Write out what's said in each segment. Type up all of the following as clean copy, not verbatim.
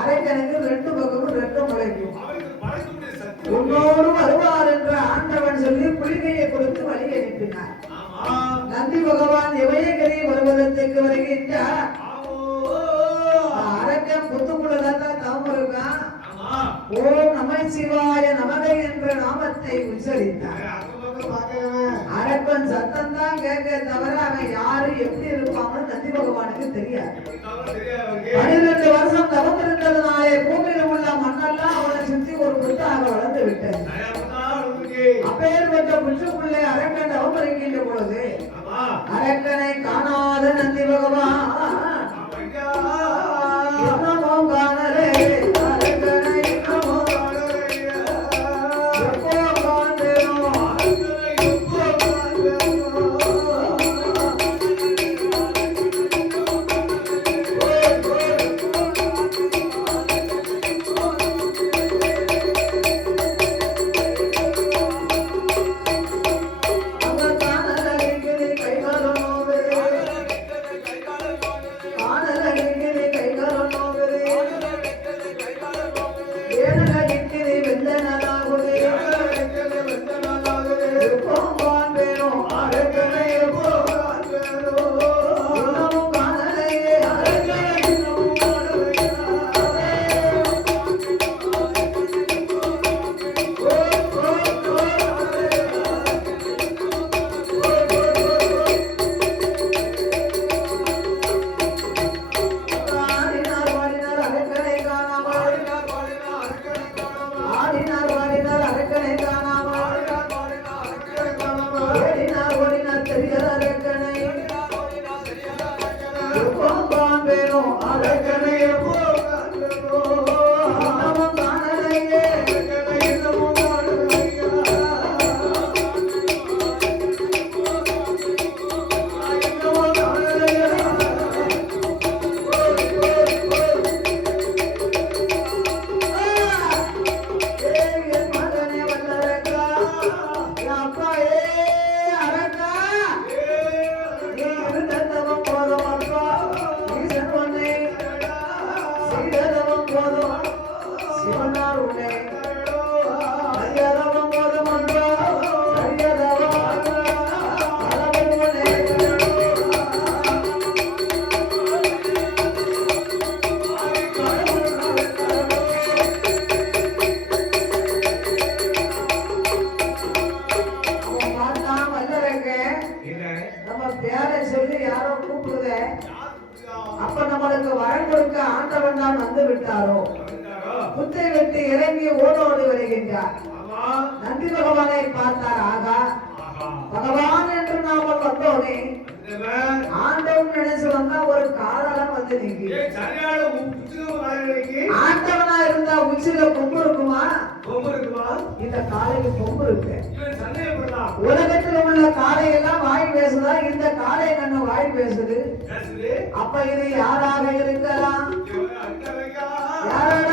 அரைக்கனுக்கு ரெண்டு பக்கமும் ரெண்டும் முளைக்கும். உன்னோடு வருவார் என்ற ஆண்டவன் சொல்லி புலிகையை கொடுத்து வழி அனுப்பினார். நந்தி பகவான் இமயகிரி பர்வதத்துக்கு வருகின்றார். அரக்கன் புத்துக்குள்ளதான் தவம் இருக்கான். ஓம் நம சிவாய நமக என்ற நாமத்தை உச்சரித்தார். அரக்கன் சத்தம் தான் கேட்க தவிர அவன் யாரு எப்படி இருப்பான்னு நந்தி பகவானுக்கு தெரியாது. 12 வருஷம் தவம் இருந்ததுனாலே பூமியில் உள்ள மண்ணெல்லாம் அவனை சுற்றி ஒரு புத்தாக வளர்ந்து விட்டது. அப்பேற்பட்ட புற்றுக்குள்ளே அரக்கன் தவம் இருக்கின்ற பொழுது அரக்கனை காணாத நந்தி பகவான் இன்னமும் காணலே அப்ப நம்மளுக்கு வரம் கொடுக்க ஆண்டவன் தான் வந்து விட்டாரோ புத்தை விட்டு இறங்கி ஓடோடி வருகின்றார். நந்தி பகவானை பார்த்தார். ஆகா பகவான் என்று நாம வந்தோனே ஆண்டவன் நினைச்சு வந்தா ஒரு காலம் வந்து நீங்க ஆண்டவனா இருந்தா உச்சில கொம்பு இருக்குமா? இந்த காலைக்கு கொம்பு இருக்கு. உலகத்தில் உள்ள காலையெல்லாம் வாய் பேசுதா? இந்த காலை என்ன வாய் பேசுது? அப்ப இது யாராக இருக்கலாம்? யாரோட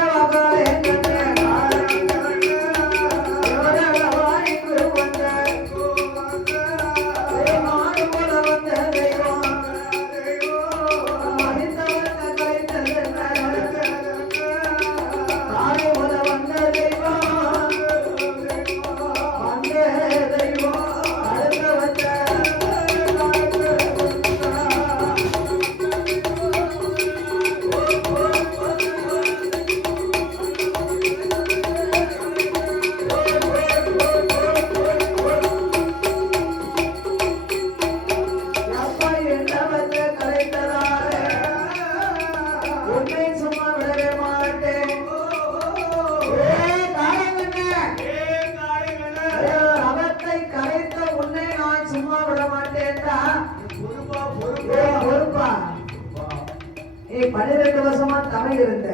நீ 12 வருஷமா தவம் இருந்த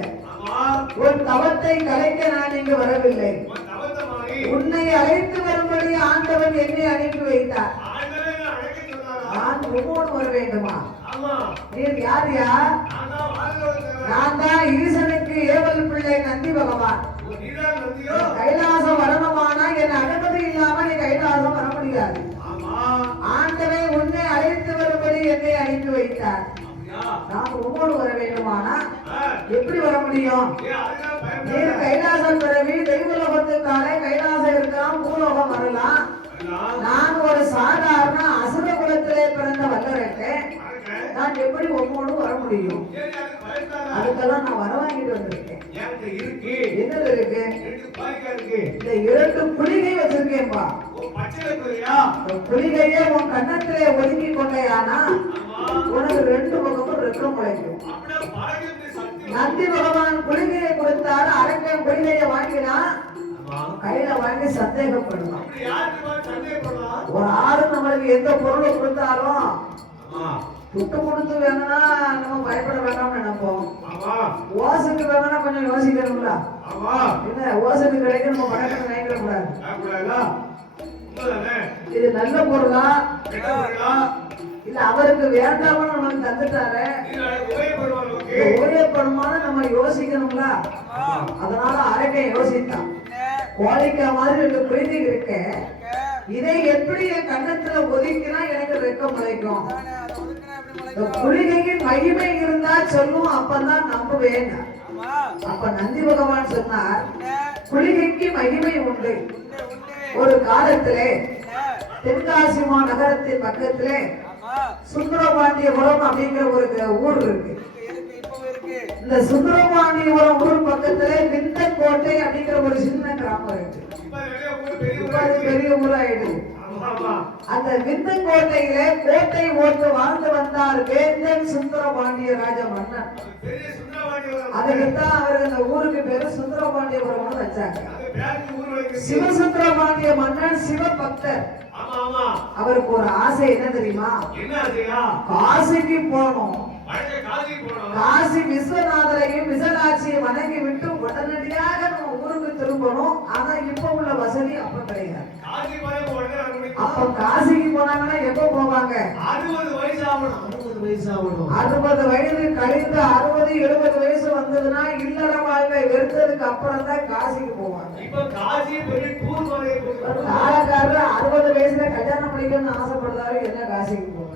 உன் தவத்தை கலைக்க நான் இங்கு வரவில்லை. உன்னை அழைத்து வரும்படி ஆண்டவன் என்னை அனுப்பி வைத்தார். நான் உன்னோடு வர வேண்டுமா? நீர் யார்? யார்? நான் தான் ஈசனுக்கு ஏவல் பிள்ளை நந்தி பகவான். கைலாசம் வரணுமானா என் அனுமதி இல்லாம நீ கைலாசம் வர முடியாது. ஆண்டவை உன்னை அழைத்து வரும்படி என்னை அனுப்பி வைத்தார். நான் உன்னோடு வர வேண்டுமானா எப்படி வர முடியும்? நீர் கைலாசம் பிறவி தெய்வலோகத்துக்காலே கைலாசம் இருக்கலாம், பூலோகம் வரலாம். நான் ஒரு சாதாரண அசுர குலத்திலே பிறந்த வல்லரக்கேன். நான் எப்படி உம்மோடு வர முடியும்? அதுக்கெல்லாம் நான் வர வாங்கிட்டு வந்திருக்கேன். என்னது இருக்கு? இந்த 2 புலிகை வச்சிருக்கேன்பா. புலிகையே உன் கன்னத்திலே ஒதுங்கி கொண்டையானா உனக்கு 2 பக்கமும் ரெக்கம் முளைக்கும். நந்தி பகவான் புலிகையை கொடுத்தாரு, அரக்கன் புலிகையை வாங்கினா கையில வாங்கி சந்தேகப்படுவான். ஒரு ஆறு நம்மளுக்கு எந்த பொருளை கொடுத்தாலும் துட்டு கொடுத்து வேணும்னா நம்ம பயப்பட வேண்டாம்னு நினைப்போம். ஓசைக்கு வேணும்னா கொஞ்சம் யோசிக்கணும்ல. என்ன ஓசைக்கு கிடைக்க நம்ம பணத்தை வாங்கிட கூடாது. இது நல்ல பொருளா இல்ல அவருக்கு வேண்டாமனு நமக்கு தந்துட்டாரு உபயோகப்படுமான நம்ம யோசிக்கணும்ல. அதனால அரக்கை யோசித்தான். கோழிக்கா மாதிரி 2 குழந்தை இருக்க, இதை எப்படி என் கண்ணத்துல ஒதுக்கினா எனக்கு ரெக்கம் முளைக்கும்? குளிகையின் மகிமை இருந்தா சொல்லும், அப்பதான் நம்புவேன். அப்ப நந்தி பகவான் சொன்னார், குளிகைக்கு மகிமை உண்டு. ஒரு காலத்திலே தென்காசி நகரத்தின் பக்கத்திலே சுந்தரபாண்டியபுரம் அப்படிங்கிற ஒரு ஊர் இருக்கு. இந்த சுந்தரபாண்டியபுரம் ஊர் பக்கத்திலே விந்தக்கோட்டை அப்படிங்கிற ஒரு சின்ன கிராமம் இருக்கு. பெரிய ஊராயிடுது. அந்த விந்தக்கோட்டையிலே கோட்டை ஓட்டு வாழ்ந்து வந்தார் வேந்தன் சுந்தரபாண்டிய ராஜ மன்னன். அதுக்குத்தான் அவருக்கு அந்த ஊருக்கு பேரு சுந்தரபாண்டியபுரம் வச்சாங்க. சிவசுந்தரபாண்டிய மன்னன் சிவ பக்தர். அவருக்கு ஒரு ஆசை என்ன தெரியுமா? காசிக்கு போனோம். காசி விஸ்வநாதரையும் விசலாட்சியை வணங்கி விட்டு உடனடியாக நம்ம ஊருக்கு திரும்பணும். ஆனா இப்ப உள்ள வசதி அப்ப கிடையாது. அப்ப காசிக்கு போனாங்கன்னா எப்ப போவாங்க? 60 வயசு ஆகணும். 60 வயது கழிந்து 60, 70 வயசு வந்ததுன்னா இல்லற வாழ்க்கை வெறுத்ததுக்கு அப்புறம் தான் காசிக்கு போவாங்க. காலக்காரர் 60 வயசுல கல்யாணம் பண்ணிக்கணும்னு ஆசைப்படுறாரு. என்ன காசிக்கு போவாங்க?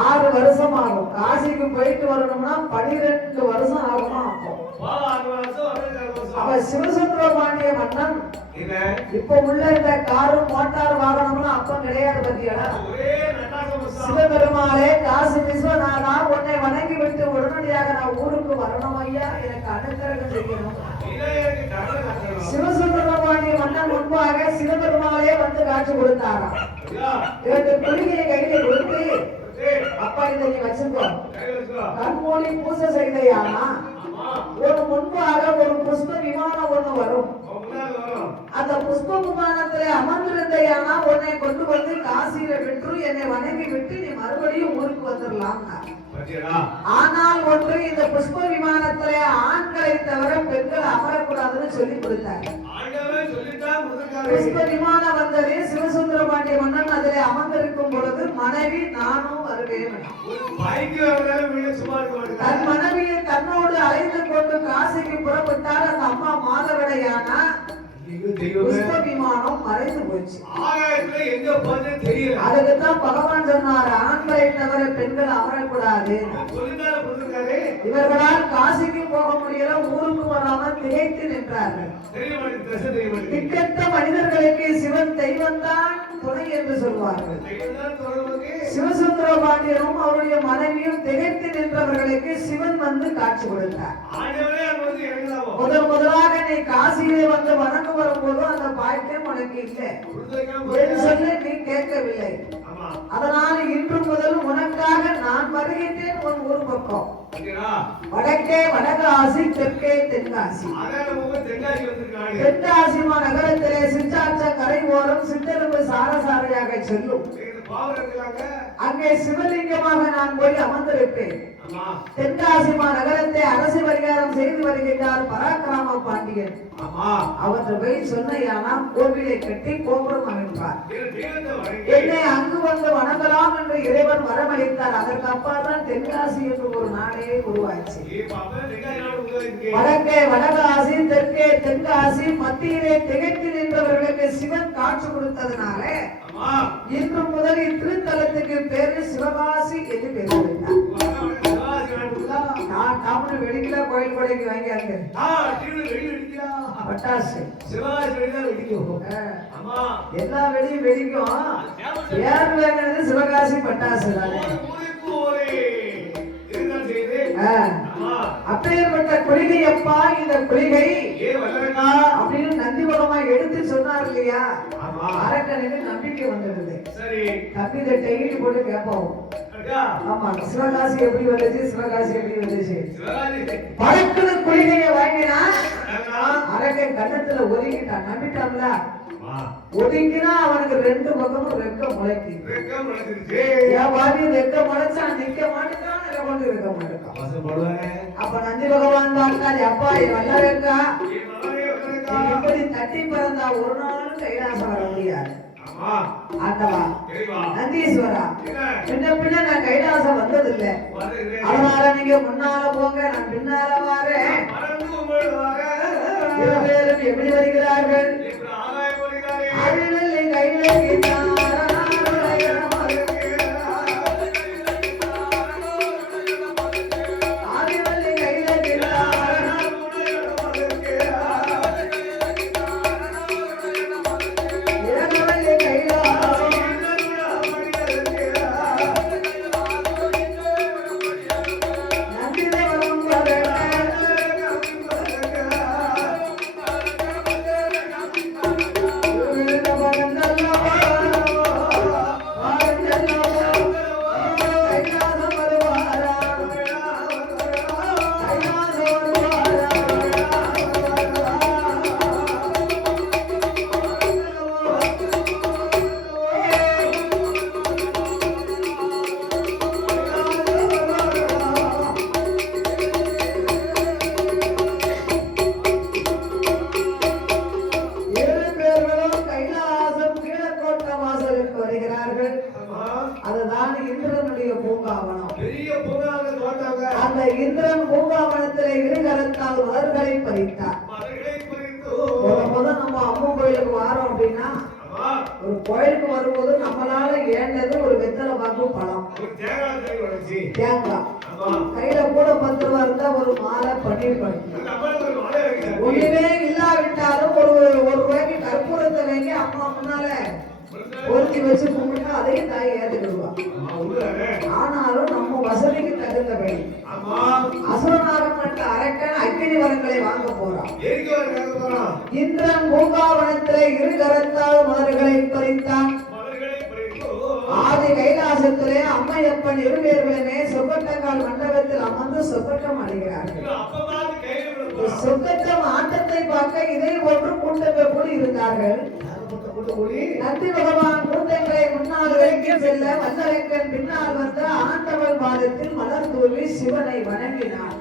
6 வருஷம் ஆகும். காசிக்கு போயிட்டு வரணும்னா 12 வருஷம் ஆகுமா? அப்ப சிவசுந்தரபாண்டிய மன்னன் இப்ப உள்ள இந்த காரு மோட்டார் வாகனம்லாம் அப்ப கிடையாது. பத்தியா சிவபெருமாளே காசி விஸ்வநாதா உன்னை வணங்கி விட்டு உடனடியாக நான் ஊருக்கு வரணும் ஐயா, எனக்கு அனுக்கிரகம் செய்யணும். சிவசுந்தரபாண்டிய மன்னன் முன்பாக சிவபெருமாளே வந்து காட்சி கொடுத்தாராம். 2 குளிகையை கையில கொடுத்து, அப்பா இதை நீ வச்சுக்கோ, கண்மூடி பூசை செய்தையானா ஒரு முன்பாக ஒரு புஷ்ப விமானம் ஒண்ணு வரும். அந்த புஷ்ப விமானத்துல அமர்ந்திருந்தையானா உன்னை கொண்டு வந்து காசியில விட்டு என்னை வணங்கி விட்டு நீ மறுபடியும் ஊருக்கு வந்துடலாம். ஆனால் ஒன்று, இந்த புஷ்ப விமானத்துல ஆண்களை தவிர பெண்கள் அமரக்கூடாதுன்னு சொல்லி கொடுத்தார். புஷ்ப விமானம் வந்தது. சிவசுந்தரபாண்டிய மன்னன் அதிலே அமர்ந்திருக்கும் பொழுது மனைவி நானும் வருவேன். தன் மனைவியை தன்னோடு அழைத்து கொண்டு காசிக்கு புறப்பட்டார். அந்த அம்மா மாதவிடையானா புஷ்ப விமானம் மறைந்து போச்சு. அதுக்குத்தான் பகவான் சொன்னார், ஆண்களை தவிர பெண்கள் அமரக்கூடாது. இவர்களால் காசிக்கு போக முடியல, ஊருக்கு வராமல் திகைத்து நின்றார்கள். திக்கற்ற மனிதர்களுக்கு சிவன் தெய்வம் தான் துணை என்று சொல்வார்கள். சிவசுந்தரபாண்டியனும் அவருடைய மனைவியும் திகைத்து நின்றவர்களுக்கு சிவன் வந்து காட்சி கொடுத்தார். முதலாக நீ காசியிலே வந்து வணங்க வரும்போது அந்த பாக்கியம் உனக்கு இல்லை என்று சொல்லி நீ கேட்கவில்லை. அதனால இன்று முதல் உனக்காக நான் வருகின்றேன். உன் ஊர் பக்கம் வடக்கே வடகாசி, தெற்கே தென்காசி. தென்காசி நகரத்திலே சிற்றாற்ற கரை ஓரம் சித்தெரும்பு சாரசாரையாக செல்லும். அங்கே சிவலிங்கமாக நான் போய் அமர்ந்திருப்பேன். தென்காசி நகரத்தை அரசு பரிகாரம் செய்து வருகின்றார் பராக்கிரம பாண்டியன். அவற்றை போய் சொன்னையானா கோவிலை கட்டி கோபுரம் அமைப்பார். என்னை அங்கு வந்து வணங்கலாம் என்று இறைவன் வரமளித்தார். அதற்கு அப்பாதான் தென்காசி என்று ஒரு நாடே உருவாச்சு. வடக்கே வடகாசி, தெற்கே தென்காசி, மத்தியிலே திகைத்து நின்றவர்களுக்கு சிவன் காட்சி கொடுத்ததுனால இன்று முதல் இத்திருத்தலத்துக்கு பேர் சிவகாசி என்று பேர் வைத்தார். நான் தமிழ் வெளியில கோயில் கொடைக்கு வாங்கியாங்க பட்டாசு எல்லா வெடியும் வெடிக்கும். ஏர் வேங்கிறது சிவகாசி பட்டாசு தானே. அப்பேற்பட்ட கொள்கை அப்பா இந்த கொள்கை அப்படின்னு நந்திபுரமா எடுத்து சொன்னார் இல்லையா, அரக்கனுக்கு நம்பிக்கை வந்துடுது. தம்பி இதை டெய்லி போட்டு கேட்போம். ஆமா, சிவகாசி எப்படி வந்துச்சு, சிவகாசி எப்படி வந்துச்சு. பழக்குன்னு கொள்கையை வாங்கினா அரக்கன் கண்ணத்துல ஒதுக்கிட்டான், நம்பிட்டான்ல. ஒதுங்கினா அவனுக்கு ரெண்டு பக்கமும் ரெக்க முளைக்கு. என் பாதி ரெக்க முளைச்சா நிக்க மாட்டேங்கான், இருக்க மாட்டேங்கான். அப்ப நந்தி பகவான் பார்த்தாரு, அப்பா நல்லா இருக்கா, இப்படி தட்டி பிறந்தா ஒரு நாளும் கைலாசம் வர முடியாது. ஆண்டவா நந்தீஸ்வரா, பின்ன பின்ன நான் கைலாசம் வந்ததில்லை, அதனால நீங்க முன்னால போங்க, நான் பின்னால வாரேன். இருவரும் எப்படி வருகிறார்கள்? அறிவில்லை கையில அதுதான் இந்திரனுடைய பூங்காவனம். அந்த இந்திரன் பூங்காவனத்திலே இருகரத்தால் மலர்களை பறித்தார். நம்ம அம்மன் கோயிலுக்கு வாரோம் அப்படின்னா, ஒரு கோயிலுக்கு வரும்போது நம்மளால ஏண்டது ஒரு வெத்தலை பாக்கு பழம், தேங்காய், கையில கூட 10 ரூபா இருந்தா ஒரு மாலை பன்னீர் படுத்து, ஒண்ணுமே இல்லாவிட்டாலும் ஒரு ரூபாய்க்கு கற்பூரத்தை வாங்கி அம்மா முன்னால பொருத்தி வச்சு கும்பிட்டா அதையும் தாய் ஏற்றுக்கிடுவா. ஆனாலும் நம்ம வசதிக்கு தகுந்தபடி அசுரநாகப்பட்ட அரக்கன் அக்கினி வரங்களை வாங்க போறான். இந்திரன் பூங்காவனத்திலே இருகரத்தால் மலர்களை பறித்தான். ஆதி கைலாசத்திலே அம்மையப்பன் இருவேர்களுமே சொப்பட்டங்கால் மண்டபத்தில் அமர்ந்து சொப்பட்டம் அடைகிறார்கள். சொப்பட்டம் ஆட்டத்தை பார்க்க இதை ஒன்று கூட்டங்கள் கூடி இருந்தார்கள். நந்தி பகவான் கூட்டங்களை முன்னால் வைக்க செல்ல வல்லரக்கன் பின்னால் வந்த ஆண்டவன் பாதத்தில் மலர் தூவி சிவனை வணங்கினார்.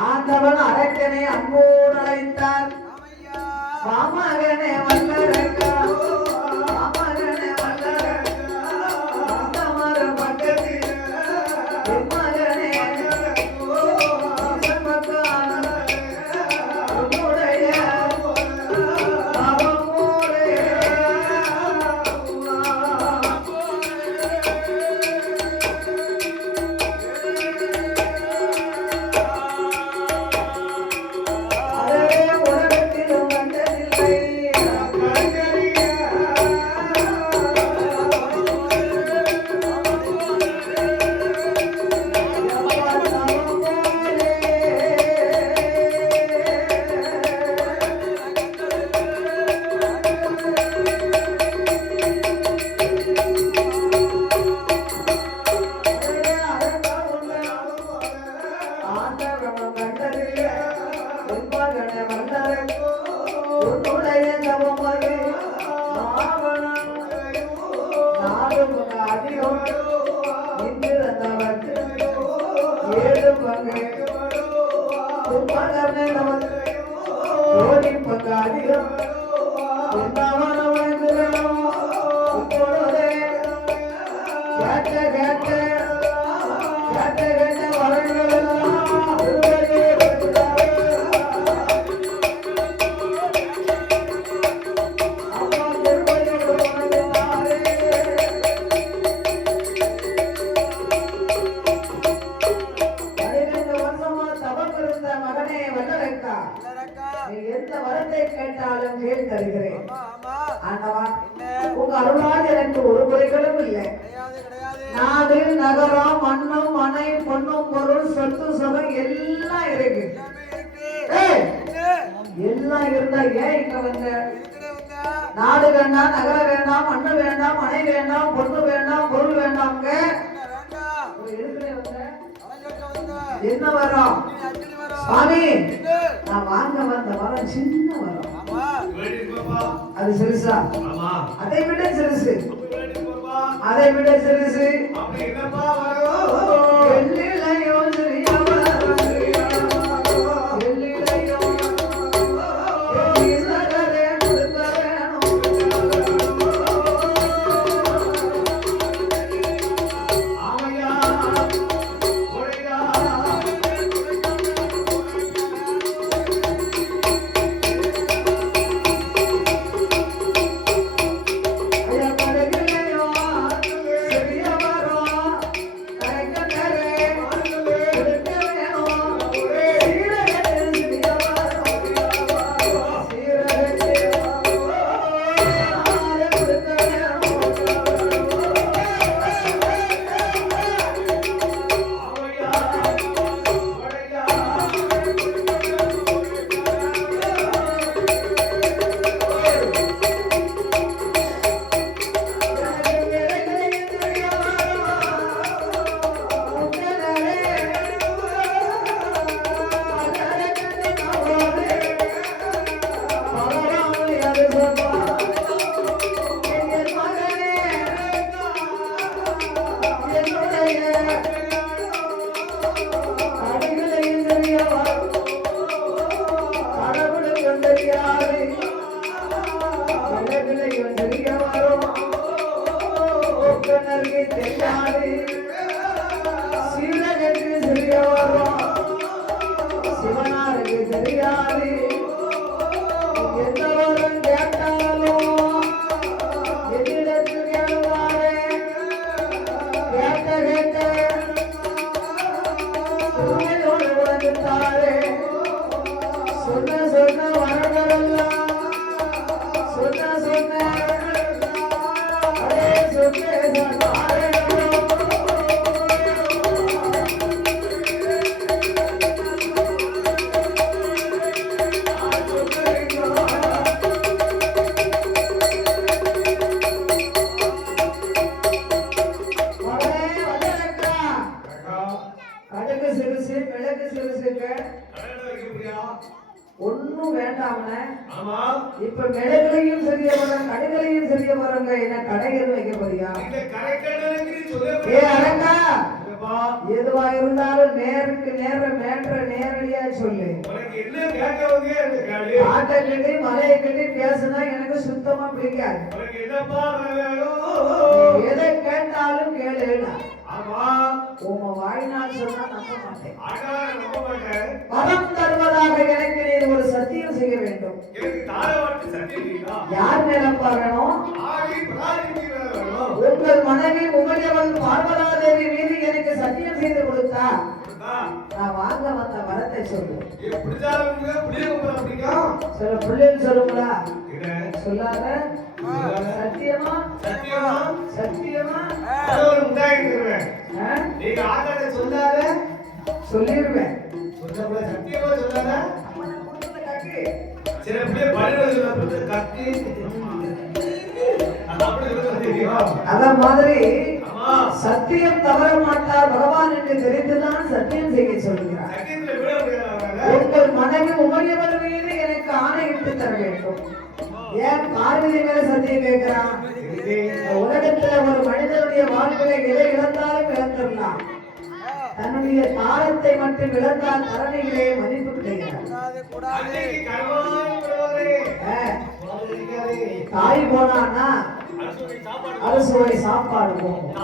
ஆண்டவன் அரக்கனை அன்போடு அழைத்தார். மாமகனே வல்லரக்கா, மாமகனே வல்லரக்கா, அந்த மரம் பக்கத்தில் அதிகம் என்ன உனக்கு வேணும் இப்பொழுதே கேட்ட கேட்ட கேட்ட கேட்ட வரங்கள் எல்லாம் திருவடியே வருகிறாரே. அம்மா திருவடியே வருகிறாரே. 12 வருஷமா தவம் இருந்த மகனே வல்லரக்கா, நீ எந்த வரத்தை கேட்டாலும் கேள் தருகிறேன். ஆண்டவா, உங்க அருளால் எனக்கு ஒரு குறைகளும் இல்லை. நாடு நகரம் மண்ணும் மனை பொண்ணும் பொருள் சொத்து சுகம் எல்லாம் இருக்கு. எல்லாம் இருந்தா ஏன் இங்க வந்த? நாடு வேண்டாம், நகரம் வேண்டாம், மண்ணு வேண்டாம், மனை வேண்டாம், பொண்ணு வேண்டாம், பொருள் வேண்டாம். என்ன வரும் சுவாமி? நான் வாங்க வந்த வரம் சின்ன வரம். அது சிறுசா? அதை விட சிறுசு, அதை விட சிறுசு. எல்லையோ சிறிய வரம், எல்லையோ ஈஸ்வரரே கொடுக்க வேணும். ஆமையா கொடையா சிவனாருக்கு தெரியாது. எந்த வரம் கேட்டாலும் எதிரத்து கேளுவாரே. கேட்ட கேட்ட உண்மையோடு உணர்ந்தாரே. சொன்ன சொன்ன வரங்களெல்லாம் சொன்ன சொன்ன அதே சொன்னே சொன்னாரே. ஒன்னும் வேண்டாம இப்ப மிளகுலையும் சரிய வரம், கடுகளையும் சரிய வரங்க. என்ன கடைகள் வைக்க போறியா? ஏ அரங்கா, எதுவா இருந்தாலும் நேருக்கு நேரம் நேரடியா சொல்லு. ஆட்டை கட்டி மலையை கட்டி பேசுனா எனக்கு சுத்தமா பிடிக்காது. எதை கேட்டாலும் கேளுடா. உங்க வாய்நாள் சொன்னா நம்ப மாட்டேன். வரம் தருவதாக எனக்கு நீ ஒரு சத்தியம் செய்ய வேண்டும். யார் மேலப்பா வேணும்? உங்கள் மனைவி உமையவள் பார்வதாதேவி மீது எனக்கு சத்தியம் செய்து கொடுத்தா நான் வாங்க வந்த வரத்தை சொல்லு. சில பிள்ளைன்னு சொல்லுங்களா? சொல்லாத. சத்தியமா சத்தியமா சத்தியமா சொல்லிருவேன். சத்தியமா சொல்லாத. அத மாதிரி சத்தியம் தவற மாட்டார் பகவான் என்று தெரிந்துதான் சத்தியம் செய்ய சொல்கிறார். உங்கள் மனைவி உமையவள் மீது எனக்கு ஆணையிட்டு தர வேண்டும். ஏன் பார்வதி மேல சத்தியம் கேட்கிறான்? உலகத்துல ஒரு மனிதனுடைய வாழ்விலை எதை இழந்தாலும் இழந்துடலாம். தன்னுடைய தாரத்தை மட்டும் இழந்தால் தரணிகளே மதிப்பு கிடையாது. தாய் போனான்னா அறுசுவை சாப்பாடு போகும்.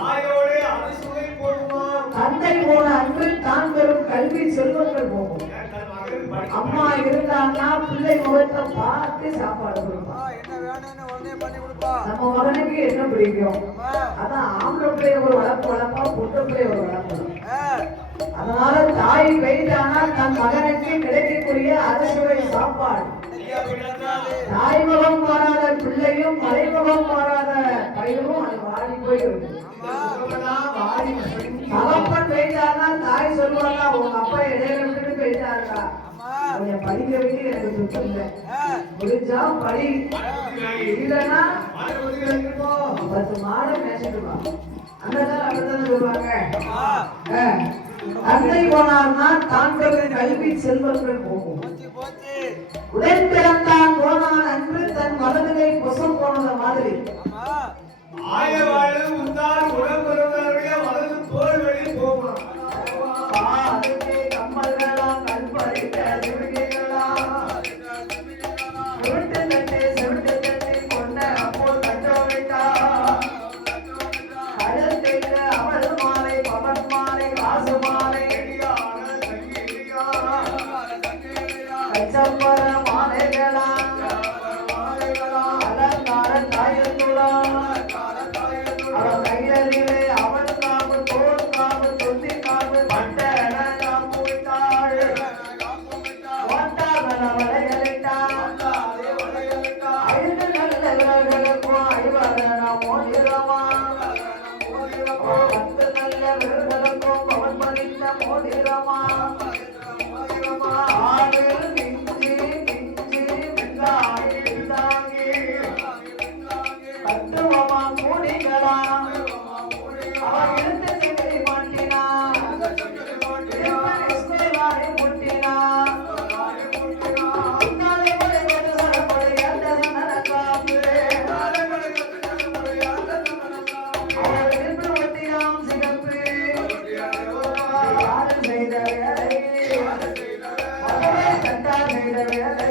தந்தை போன அன்று தான் பெறும் கல்வி செல்வங்கள் போகும். அம்மா இருந்தாங்கன்னா பிள்ளை முகத்தை பார்த்து சாப்பாடு கொடுப்பா. நம்ம மகனுக்கு என்ன பிடிக்கும்? அதான் ஆம்பளை பிள்ளைய ஒரு வளர்ப்பு வளர்ப்பா, பொட்டை பிள்ளைய ஒரு வளர்ப்பு. அதனால தாய் பெய்தானா தன் மகனுக்கு கிடைக்கக்கூடிய அறுசுவை சாப்பாடு. தாய்முகம் மாறாத பிள்ளையும் மறைமுகம் மாறாத பயிரும் அது வாடி போயிருக்கு. தகப்பன் பெய்தானா தாய் சொல்லுவாங்க, உங்க அப்பா இடையில விட்டுட்டு போயிட்டாருக்கா, அவனை படிக்க வைக்க எனக்கு சுத்தம் இல்லை, முடிஞ்சா படி, இல்லைன்னா 10 மாடு மேய்ச்சிட்டு வா. அந்த காலம் அப்படித்தானே சொல்லுவாங்க. தந்தை போனார்னா தான் பெறும் கல்வி செல்வங்கள் போகும். உடன் பிறந்தான் போனான் அன்று தன் மனதிலே பொசம் போனத மாதிரி ஆயவாழு உண்டான் உடன் பிறந்தவருடைய மனது தோல்வழி போகும். அதுவே கம்மல்களாம் கல்பறிக்க சுருகிகளாம் சுருட்டு தட்டி கொண்ட அப்போ தட்டோவிட்டா கழுத்தைக்க அவள் மாலை பவன் மாலை காசு மாலை கச்சம்பர மாலைகளாம் அலங்கார தாயத்துலாம் அவள் கையிலே அவள் காப்பு தோல் காப்பு தொந்தி காப்பு பட்ட காப்பு வைத்தாள் ஐந்து நல்ல விரல்களுக்கும் ஐவரண மோதிரமா 10 நல்ல விரல்களுக்கும் பவன் பதித்த மோதிரமா ஆடில் மிஞ்சி மிஞ்சி மில்லாகி மில்லாகி தத்துவமா மூடிகளாம் அவன் இருந்து செங்கை மாட்டினான் இஸ்மைலாரை முட்டினான் உன்னாலே மலை கொண்டு சரப்படி அந்த சந்தனக்காப்பு அவள் இருந்து ஒட்டினாம் சிகப்பு யாரு செய்த வேலை அவளை கண்டா செய்த வேலை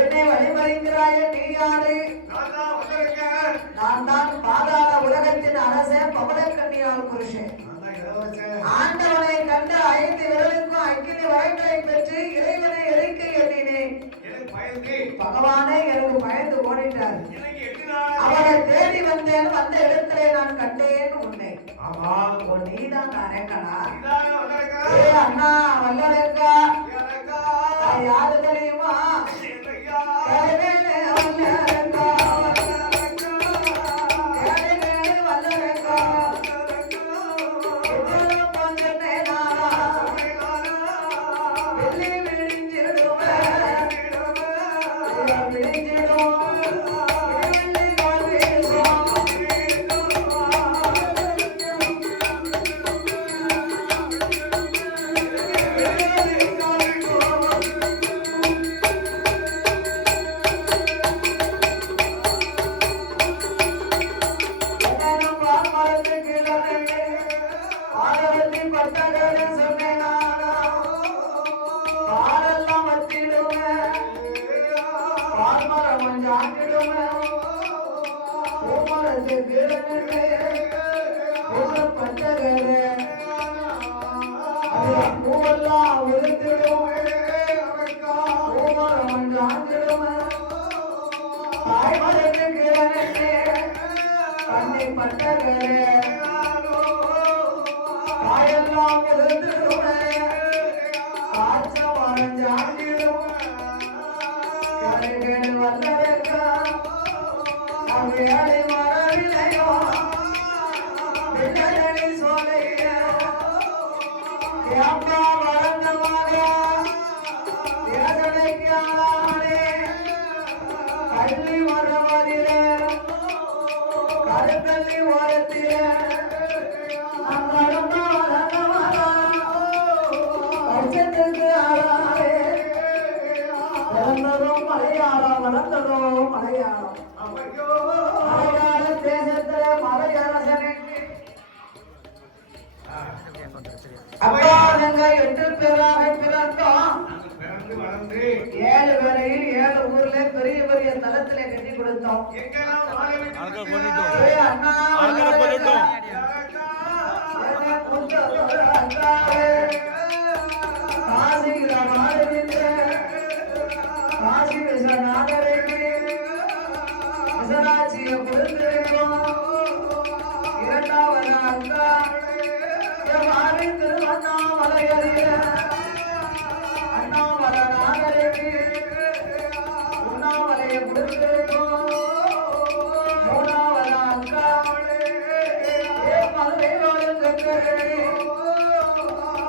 என்னை வழிமறிக்கிறாயே நீ யாரு? நான் தான் பாதாள உலகத்தின் அரசன் பவளக்கன்னியால் புருஷன். ஆண்டவனை கண்டு 5 விரலுக்கும் அக்கினி வரங்களை பெற்று இறைவனை எரிக்க எண்ணினேன். பகவானே எனக்கு பயந்து ஓடிட்டார். அவரை தேடி வந்தேன். வந்த இடத்திலே நான் கண்டேன் உன்னை. நீதான் அரக்கனா? அண்ணா வல்லரக்கா யாரு தெரியுமா? அப்பா நாங்க 8 பேராக பிறந்தோம். 7 பேரையும் 7 ஊர்ல பெரிய பெரிய தலத்திலே கட்டி கொடுத்தோம். காசி விஸ்வநாதருக்கு விசனாட்சியை கொடுத்திருக்கோம். 2வது அக்கா திருவண்ணாமலையறிய அண்ணாமலை நாகருக்கு உண்ணாமலையை கொடுத்திருக்கோம். 3வது அக்கா மதுரை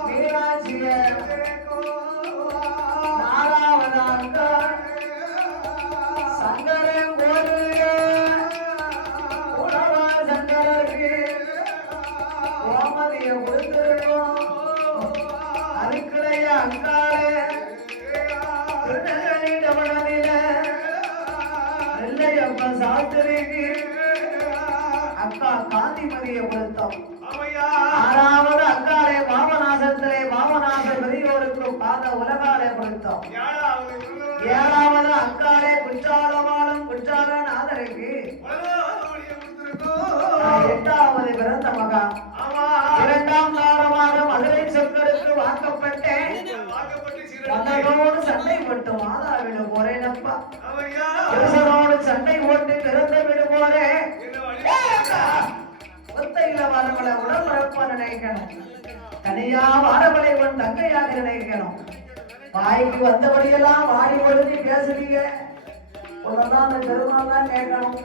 மீனாட்சிய. 4வது அக்கா சங்கரன் கோவிலுக்கு உணவா சங்கரருக்கு கோமதியை கொடுத்திருக்கோம். அதுக்குடைய அக்காலே திருநெல்வேலி தமிழனில நெல்லையப்ப சாஸ்திரிக்கு அக்கா காந்திமதியை கொடுத்தோம். 6வது அக்காலே பாவநாசத்திலே பாவநாசர் பெரியோருக்கு பாத உலகாலே கொடுத்தோம். 7வது அக்காலே குற்றாலவாளும் குற்றாலநாதருக்கு 8வது பிறந்த மகா 2ஆம் தாரமாக மதுரை சொற்களுக்கு வாக்கப்பட்டேன். மன்னரோடு சண்டை போட்டு மாதாவிடு போறேனப்பா. புருஷனோடு சண்டை போட்டு பிறந்த விடு போறேன். ஒத்தையில வரவளை உடம்பரப்பா நினைக்கணும். தனியா வாரவளை உன் தங்கையாக நினைக்கணும். வாய்க்கு வந்தபடியெல்லாம் வாரி ஒழுங்கி பேசுறீங்க. உன்னதான் அந்த பெருமாள் தான் கேட்கணும்.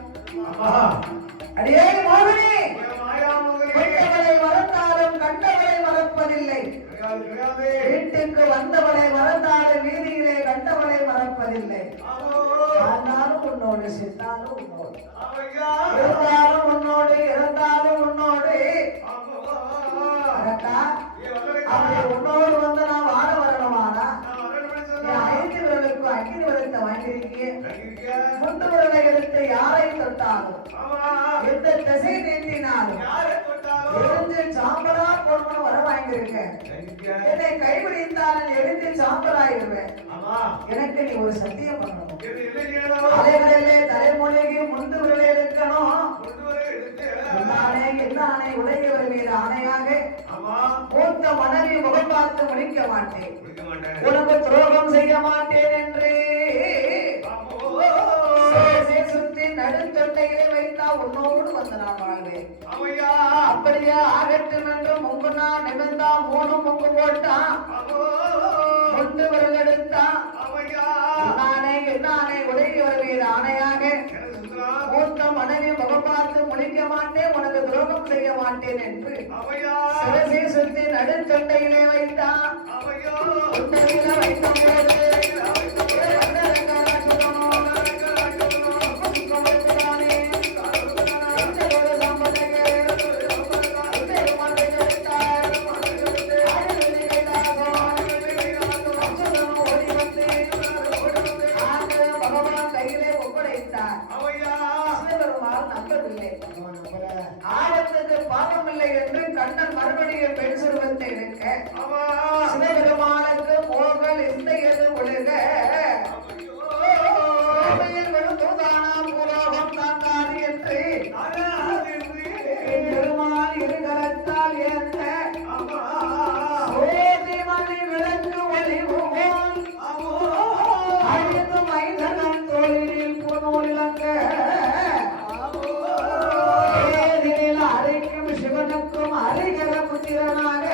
அடியே மோகினி, கண்டவளை மறந்தாலும் கண்டவளை மறப்பதில்லை. வீட்டுக்கு வந்தவளை மறந்தாலும் வீதியிலே கண்டவளை மறப்பதில்லை. ஆனாலும் உன்னோடு சென்றாலும் உன்னோடு, இருந்தாலும் உன்னோடு, இறந்தாலும் உன்னோடு. அப்படி உன்னோடு வந்து நான் வாழ வரணுமானா 5 விரலுக்கு அக்கினி விரத்தை வாங்கியிருக்கீங்க. 3 விரலை எடுத்து யாரை தொட்டாலும் எந்த திசை நீட்டினாலும் எரிஞ்சு சாம்பலா போடணும் வர வாங்கி காத்திருக்க என்னை கைவிடித்தால் எழுந்து சாம்பலாயிருவேன். ஆமா எனக்கு நீ ஒரு சத்தியம் பண்ணணும். இது என்ன செய்யணும்? அலைகளிலே தலைமொழிக்கு முந்துகளை எடுக்கணும். கொண்டு வர எடுத்து என்னானே என்னானே உடையவர் மீது ஆணையாக ஆமா மூத்த மனைவி முகம் பார்த்து முடிக்க மாட்டேன், குடிக்க மாட்டேன். உனக்கு துரோகம் செய்ய மாட்டேன் என்று சுத்தி நடுத்தொட்டையிலே வைத்தா உன்னோடு வந்து நான் வாழ்வேன். ஆமையா அப்படியே ஆகட்டும் என்று முங்குனா நிமிர்ந்தா மூணு முங்கு போட்டான், கொண்டு விரல் எடுத்தான். ஆமையா என்னானே என்னானே உடையவர் மீது ஆணையாக மூத்த மனைவி முகம் பார்த்து முடிக்க மாட்டேன், உனக்கு துரோகம் செய்ய மாட்டேன் என்று சிவசே சுத்தி நடுத்தொண்டையிலே வைத்தான். தொண்டையில வைத்த போது பகவான் கையிலே ஒப்படைத்தார். சிவபெருமான் நம்பவில்லை. ஆபத்துக்கு பாவம் இல்லை என்று கண்ணன் மறுபடியும் பெண் சுருவத்தை எடுக்க சிவபெருமானுக்கு மோகல் இசையது ஒழுக என்று பெருமாள் இருகரத்தால் ஏற்ற மணி விளக்கு ஒளிவு போல் அழிந்து மைதனம் தோழில் புனோலிலங்க அரைக்கும் சிவனுக்கும் அரிகர புத்திரனாக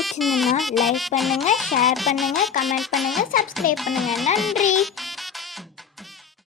பிடிச்சிருந்ததுன்னா லைக் பண்ணுங்கள், ஷேர் பண்ணுங்கள், கமெண்ட் பண்ணுங்கள், சப்ஸ்கிரைப் பண்ணுங்கள். நன்றி.